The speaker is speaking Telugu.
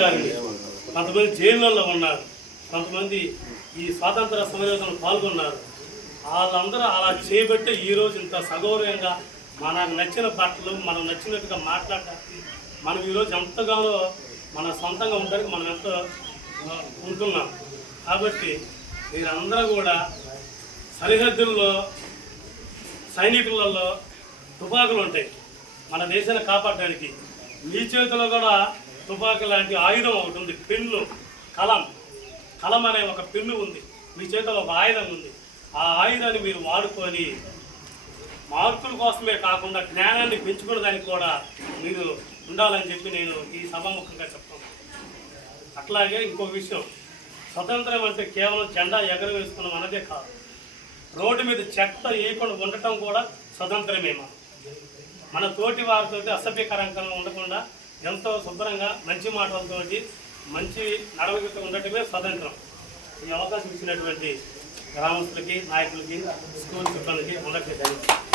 గారిని కొంతమంది జైళ్ళల్లో ఉన్నారు, కొంతమంది ఈ స్వాతంత్ర సమరయోధనలో పాల్గొన్నారు. వాళ్ళందరూ అలా చేయబట్టే ఈరోజు ఇంత సగౌరవంగా మనకు నచ్చిన బట్టలు మనం నచ్చినట్టుగా మాట్లాడటానికి మనం ఈరోజు ఎంతగానో మన సొంతంగా ఉండడానికి మనం ఎంతో ఉంటున్నాం. కాబట్టి మీరందరూ కూడా సరిహద్దుల్లో సైనికులలో తుపాకులు ఉంటాయి మన దేశాన్ని కాపాడడానికి. మీ చేతిలో కూడా తుపాకు లాంటి ఆయుధం ఒకటి ఉంది, పెన్ను, కలం అనే ఒక పెన్ను ఉంది. మీ చేతిలో ఒక ఆయుధం ఉంది. ఆ ఆయుధాన్ని మీరు వాడుకొని మార్కుల కోసమే కాకుండా జ్ఞానాన్ని పెంచుకునే దానికి కూడా మీరు ఉండాలని చెప్పి నేను ఈ సభాముఖంగా చెప్తాను. అట్లాగే ఇంకో విషయం, స్వతంత్రం అంటే కేవలం జెండా ఎగరవేసుకున్నాం అన్నదే కాదు, రోడ్డు మీద చెత్త వేయకుండా ఉండటం కూడా స్వతంత్రమే. మన తోటి వారితో అసభ్యకరంగా ఉండకుండా ఎంతో శుభ్రంగా మంచి మాటలతోటి మంచి నడవడికతో ఉండటమే స్వతంత్రం. ఈ అవకాశం ఇచ్చినటువంటి గ్రామస్తులకి, నాయకులకి, స్కూల్ సిబ్బందికి అందరికీ ధన్యవాదాలు.